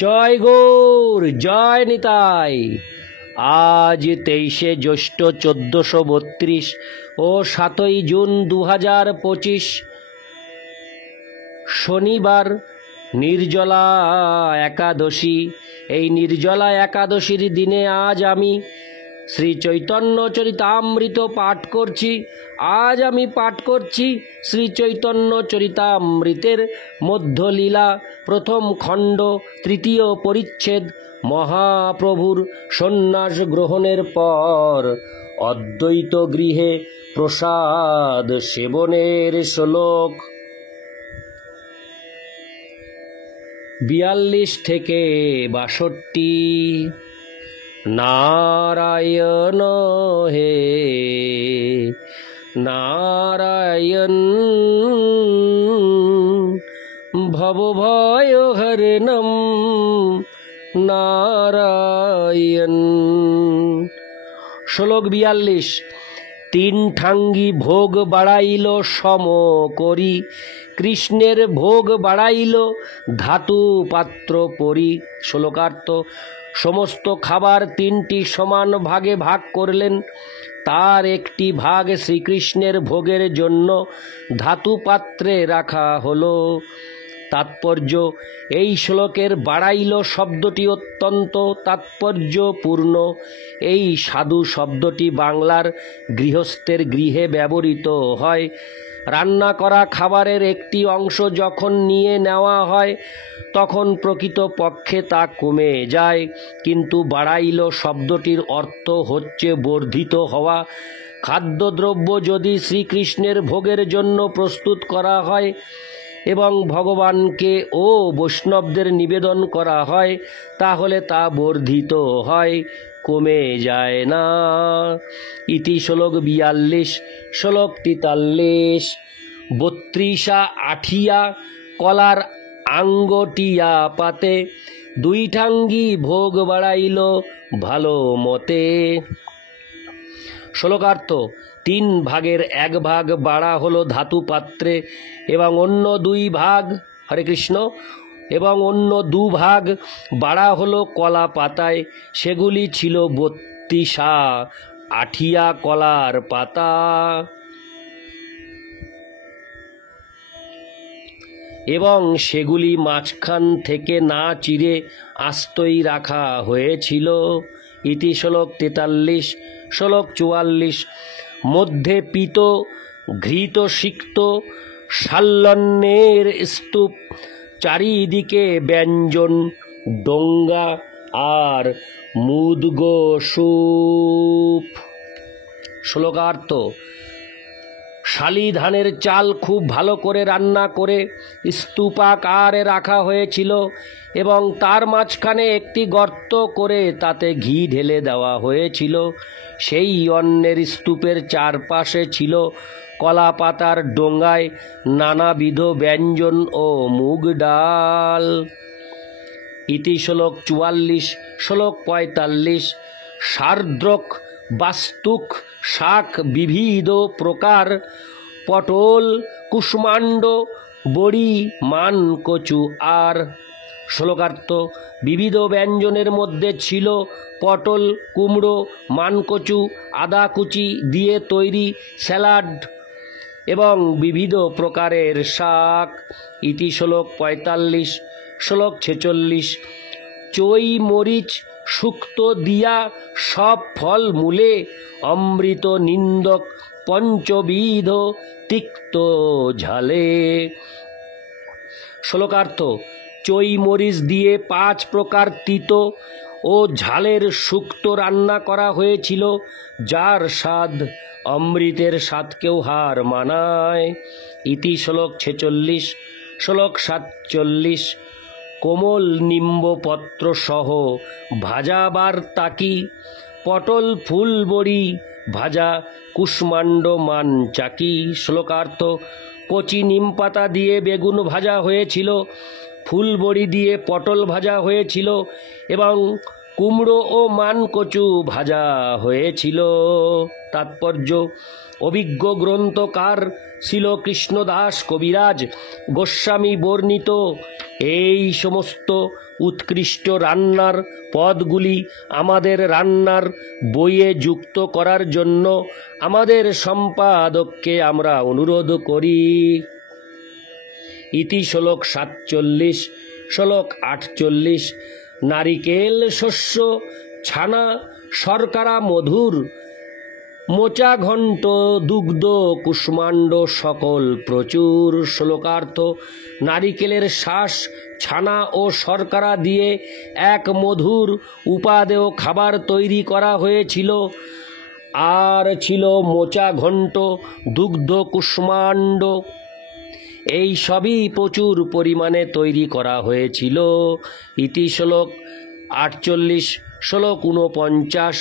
জয় গৌর, জয় নিতাই। আজ 23শে জ্যৈষ্ঠ 1432 ও 7ই জুন 2025 শনিবার, নির্জলা একাদশী। এই নির্জলা একাদশীর দিনে আজ আমি শ্রী চৈতন্য চরিতামৃত পাঠ করছি। আজ আমি পাঠ করছি শ্রী চৈতন্য চরিতামৃতের মধ্যলীলা প্রথম খণ্ড, তৃতীয় পরিচ্ছেদ। মহাপ্রভুর সন্ন্যাস গ্রহণের পর অদ্বৈত গৃহে প্রসাদ সেবনের শ্লোক 42 থেকে 62। নারায়ণ হে নারায়ণ, ভবভয়হরণম নারায়ণ। শ্লোক 42। তিন ঠাঙ্গি ভোগ বাড়াইল সম করি, কৃষ্ণের ভোগ বাড়াইল ধাতু পাত্র পরি। শ্লোকার্থ: সমস্ত খাবার তিনটি সমান ভাগে ভাগ করলেন। তার একটি ভাগ শ্রীকৃষ্ণের ভোগের জন্য ধাতু পাত্রে রাখা হলো। তাৎপর্য: এই শ্লোকের বাড়াইল শব্দটি অত্যন্ত তাৎপর্যপূর্ণ। এই সাধু শব্দটি বাংলার গৃহস্থের গৃহে ব্যবহৃত হয়। রান্না করা খাবারের একটি অংশ যখন নিয়ে নেওয়া হয় তখন প্রকৃতপক্ষে তা কমে যায়, কিন্তু বাড়াইল শব্দটির অর্থ হচ্ছে বর্ধিত হওয়া। খাদ্যদ্রব্য যদি শ্রীকৃষ্ণের ভোগের জন্য প্রস্তুত করা হয় এবং ভগবানকে ও বৈষ্ণবদের নিবেদন করা হয় তাহলে তা বর্ধিত হয়, কমে যায় না। ইতি শ্লোক 42। শ্লোক 43। 32 আঠিয়া কলার আঙ্গটিয়া পাতে, দুই ঠাঙ্গি ভোগ বাড়াইল ভালো মতে। শ্লোকার্থ: তিন ভাগের এক ভাগ বাড়া হলো ধাতু পাত্রে এবং অন্য দুই ভাগ, হরে কৃষ্ণ, এবং অন্য দু ভাগ বাড়া হলো কলা পাতায়। সেগুলি ছিল 32 আঠিয়া কলার পাতা এবং সেগুলি মাঝখান থেকে না চিরে আস্তই রাখা হয়েছিল। ইতি শ্লোক 43। শ্লোক 44। মধ্যে পীত ঘৃত সিক্ত শাল্বন্যের স্তূপ, চারিদিকে ব্যঞ্জন ডোঙ্গা আর মুদগ স্যুপ। শ্লোকার্থ: শালি ধানের চাল খুব ভালো করে রান্না করে স্তূপাকারে রাখা হয়েছিল এবং তার মাঝখানে একটি গর্ত করে তাতে ঘি ঢেলে দেওয়া হয়েছিল। সেই অন্নের স্তূপের চারপাশে ছিল কলা পাতার ডোঙ্গায় নানাবিধ ব্যঞ্জন ও মুগ ডাল। ইতি শ্লোক 44। শ্লোক 45। সার্দ্রক বাস্তুক শাক বিবিধ প্রকার, পটল কুষ্মাণ্ড বড়ি মান কচু আর। শ্লোকার্থ: বিবিধ ব্যঞ্জনের মধ্যে ছিল পটল, কুমড়ো, মানকচু, আদা কুচি দিয়ে তৈরি স্যালাড এবং বিবিধ প্রকারের শাক। ইতি শ্লোক 45। শ্লোক 46। চৈ মরিচ শুক্তো দিয়া সব ফল মূলে, অমৃত নিন্দক পঞ্চবিধ তিক্ত ঝালে। শ্লোকার্থ: চৈ মরিচ দিয়ে 5 প্রকার তিত ও ঝালের শুক্তো রান্না করা হয়েছিল, যার স্বাদ অমৃতের স্বাদকেও হার মানায়। ইতি শ্লোক 46। শ্লোক 47। কোমল নিম্বপত্র সহ ভাজাবার তাকি, পটল ফুল বড়ি ভাজা কুষ্মাণ্ড মান চাকি। শ্লোকার্থ: কচি নিম পাতা দিয়ে বেগুন ভাজা হয়েছিল, ফুল বড়ি দিয়ে পটল ভাজা হয়েছিল এবং কুমড়ো ও মানকচু ভাজা হয়েছিল। তাৎপর্য: অভিজ্ঞ গ্রন্থকার ছিল কৃষ্ণদাস কবিরাজ গোস্বামী বর্ণিত এই সমস্ত উৎকৃষ্ট রান্নার পদগুলি আমাদের রান্নার বইয়ে যুক্ত করার জন্য আমাদের সম্পাদককে আমরা অনুরোধ করি। ইতি শ্লোক 47, শ্লোক 48। নারিকেল শস্য ছানা শর্করা মধুর মোচা ঘণ্ট দুগ্ধ কুষ্মাণ্ড সকল প্রচুর। শ্লোকার্থ: নারিকেলের শ্বাস ছানা ও শর্করা দিয়ে এক মধুর উপাদেয় খাবার তৈরি করা হয়েছিল, আর ছিল মোচা ঘণ্ট দুগ্ধ কুষ্মাণ্ড। এই সবই প্রচুর পরিমাণে তৈরি করা হয়েছিল। ইতি শ্লোক 48, শ্লোক 49।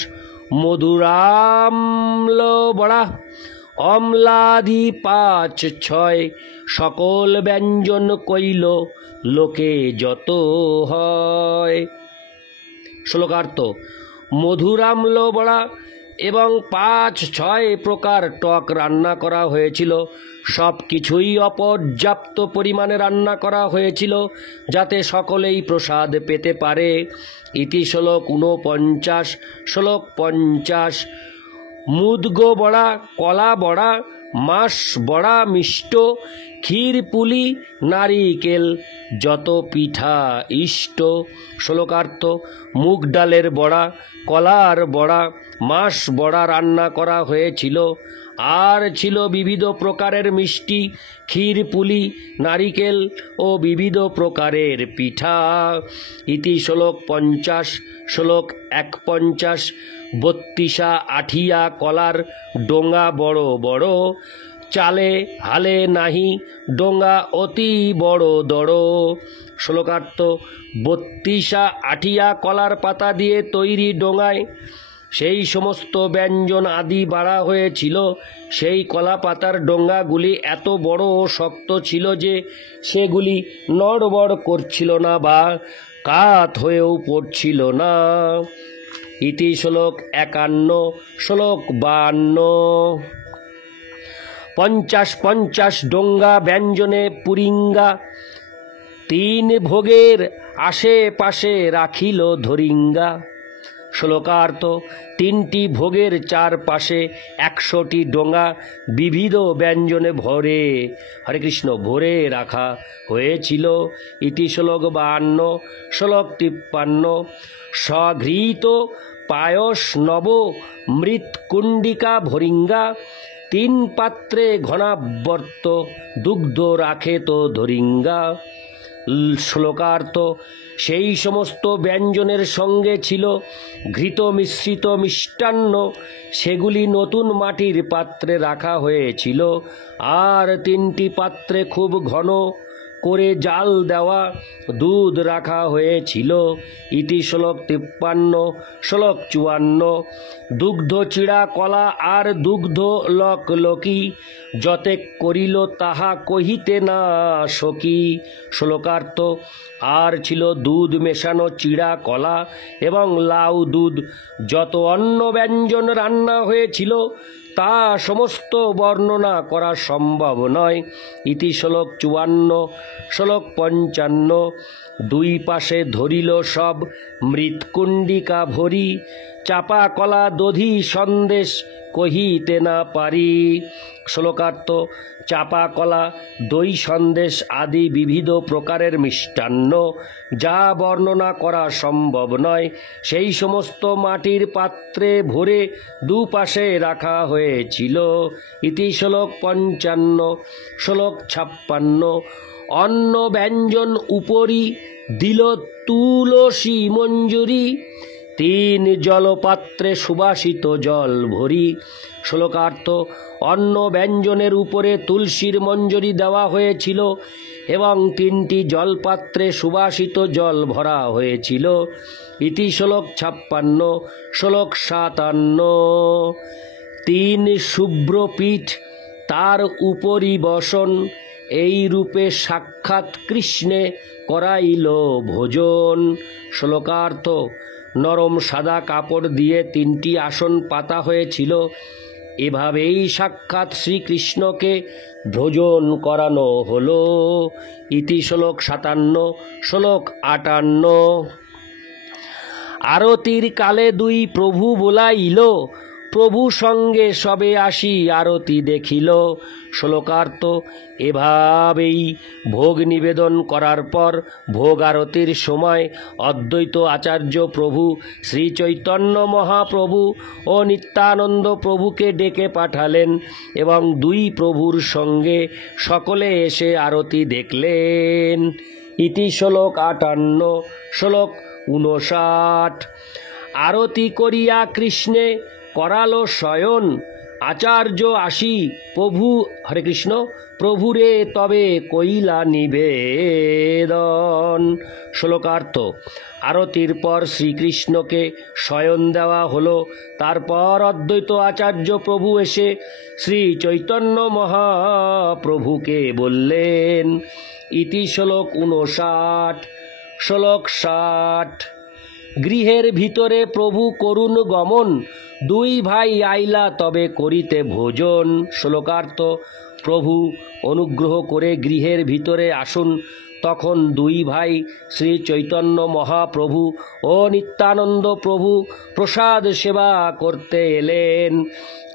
মধুরাম্ল বড়া অম্লাদি 5-6 সকল ব্যঞ্জন কইল লোকে যত হয়। শ্লোকার্থ: মধুরাম্ল বড়া এবং 5-6 প্রকার টক রান্না করা হয়েছিল। সব কিছুই অপর্যাপ্ত পরিমাণে রান্না করা হয়েছিল যাতে সকলেই প্রসাদ পেতে পারে। ইতি শ্লোক 49, শ্লোক 50। মুদগ বড়া, কলা বড়া, মাস বড়া মিষ্ট, ক্ষীর পুলি নারিকেল যত পিঠা ইষ্ট। শ্লোকার্থ: মুগ ডালের বড়া, কলার বড়া, মাস বড়া রান্না করা হয়েছিল, আর ছিল বিবিধ প্রকারের মিষ্টি, ক্ষীর পুলি, নারিকেল ও বিবিধ প্রকারের পিঠা। ইতি শ্লোক 50, শ্লোক 51। 32 আঠিয়া কলার ডোঙা বড় বড়, চালে হালে নাহি ডোঙা অতি বড় দড়। শ্লোকার্থ: 32 আঠিয়া কলার পাতা দিয়ে তৈরি ডোঙায় সেই সমস্ত ব্যঞ্জন আদি বাড়া হয়েছিল। সেই কলা পাতার ডোঙাগুলি এত বড় ও শক্ত ছিল যে সেগুলি নড়বড় করছিল না বা কাত হয়েও পড়ছিল না। ইতি শ্লোক 51, শ্লোক 52। 50 ডোঙ্গা ব্যঞ্জনে পুরিঙ্গা, 3 ভোগের আশেপাশে রাখিল ধরিঙ্গা। শ্লোকার্থ: 3টি ভোগের চারপাশে 100টি ডোঙা বিবিধ ব্যঞ্জনে ভরে, হরে কৃষ্ণ, ভরে রাখা হয়েছিল। ইতি শ্লোক 52, শ্লোক 53। সঘৃত পায়স নব মৃৎকুণ্ডিকা ভরিঙ্গা, 3 পাত্রে ঘনাবর্ত দুগ্ধ রাখে তো ধরিঙ্গা। শ্লোকার্থ: সেই সমস্ত ব্যঞ্জনের সঙ্গে ছিল ঘৃত মিশ্রিত মিষ্টান্ন, সেগুলি নতুন মাটির পাত্রে রাখা হয়েছিল, আর 3টি পাত্রে খুব ঘন করে জাল দেওয়া দুধ রাখা হয়েছিল। ইতি শ্লোক 53, শ্লোক 54। দুগ্ধ চিড়া কলা আর দুগ্ধ লকলকি, যতেক করিল তাহা কহিতে না সকি। শ্লোকার্থ: আর ছিল দুধ মেশানো চিড়া কলা এবং লাউ দুধ। যত অন্ন ব্যঞ্জন রান্না হয়েছিল তা সমস্ত বর্ণনা করা সম্ভব নয়। ইতি শ্লোক 54, শ্লোক 55। 2 পাশে ধরিল সব মৃৎকুণ্ডিকা ভরি, চাপা কলা দধি সন্দেশ কহিতে না পারি। শ্লোকার্থ: চাপা কলা, দই সন্দেশ আদি বিবিধ প্রকারের মিষ্টান্ন যা বর্ণনা করা সম্ভব নয়, সেই সমস্ত মাটির পাত্রে ভরে 2 পাশে রাখা হয়েছিল। ইতি শ্লোক 55, শ্লোক 56। অন্ন ব্যঞ্জন উপরি দিল তুলসী মঞ্জুরি, 3 জলপাত্রে সুবাসিত জল ভরি। শ্লোকার্থ: অন্ন ব্যঞ্জনের উপরে তুলসীর মঞ্জরি দেওয়া হয়েছিল এবং 3টি জলপাত্রে সুবাসিত জল ভরা হয়েছিল। ইতি শ্লোক 56, শ্লোক 57। 3 শুভ্র পীঠ তার উপরি বসন, এই রূপে সাক্ষাৎ কৃষ্ণে করাইল ভোজন। শ্লোকার্থ: নরম সাদা কাপড় দিয়ে 3টি আসন পাতা হয়েছিল, এভাবেই সাক্ষাৎ শ্রীকৃষ্ণকে ভোজন করানো হলো। ইতি শ্লোক 57, শ্লোক 58। আরতির কালে দুই প্রভু বোলাইল, প্রভু সঙ্গে সবে আসি আরতি দেখিল। শ্লোকার্থ: এভাবেই ভোগ নিবেদন করার পর ভোগ আরতির সময় অদ্বৈত আচার্য প্রভু শ্রী চৈতন্য মহাপ্রভু ও নিত্যানন্দ প্রভুকে ডেকে পাঠালেন এবং দুই প্রভুর সঙ্গে সকলে এসে আরতি দেখলেন। ইতি শ্লোক 58, শ্লোক 59। আরতি করিয়া কৃষ্ণে করালো শয়ন, আচার্য আসি প্রভু হরে কৃষ্ণ প্রভুরে তবে কইলা নিবেদন। শ্লোকার্থ: আরতির পর শ্রীকৃষ্ণকে শয়ন দেওয়া হলো। তারপর অদ্বৈত আচার্য প্রভু এসে শ্রী চৈতন্য মহাপ্রভুকে বললেন। ইতি শ্লোক 59, শ্লোক 60। গৃহের ভিতরে প্রভু করুণ গমন, দুই ভাই আইলা তবে করিতে ভোজন। শ্লোকার্থ: প্রভু অনুগ্রহ করে গৃহের ভিতরে আসুন। তখন দুই ভাই শ্রী চৈতন্য মহাপ্রভু ও নিত্যানন্দ প্রভু প্রসাদ সেবা করতে এলেন।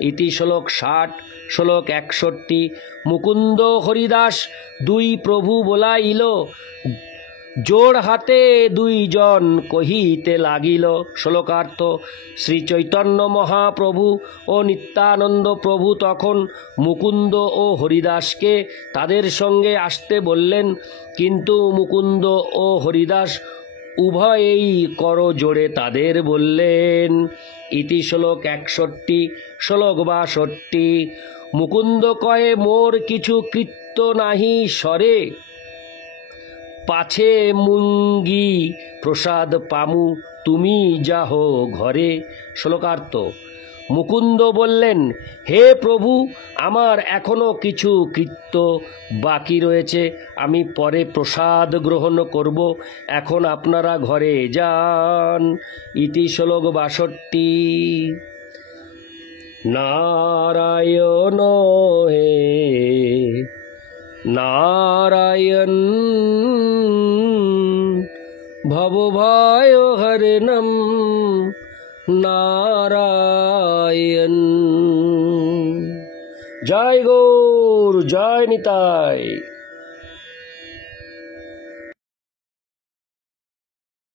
ইতি শ্লোক 60, শ্লোক 61। মুকুন্দ হরিদাস দুই প্রভু বোলাইল, জোড় হাতে দুইজন কহিতে লাগিল। শ্লোকার্থ: শ্রী চৈতন্য মহাপ্রভু ও নিত্যানন্দ প্রভু তখন মুকুন্দ ও হরিদাসকে তাদের সঙ্গে আসতে বললেন, কিন্তু মুকুন্দ ও হরিদাস উভয়েই করজোড়ে তাদের বললেন। ইতি শ্লোক 61, শ্লোক 62। মুকুন্দ কয়ে মোর কিছু কৃত্য নাহি সরে, পাছে মুঙ্গি প্রসাদ পামু তুমি যাহ ঘরে। শ্লোকার্থ: মুকুন্দ বললেন, হে প্রভু, আমার এখনো কিছু কৃত্য বাকি রয়েছে, আমি পরে প্রসাদ গ্রহণ করব, এখন আপনারা ঘরে যান। ইতি শ্লোক 62। নারায়ণ হে নারায়ণ, ভবভয় হরণম নারায়ণ। জয় গৌর, জয় নিতাই।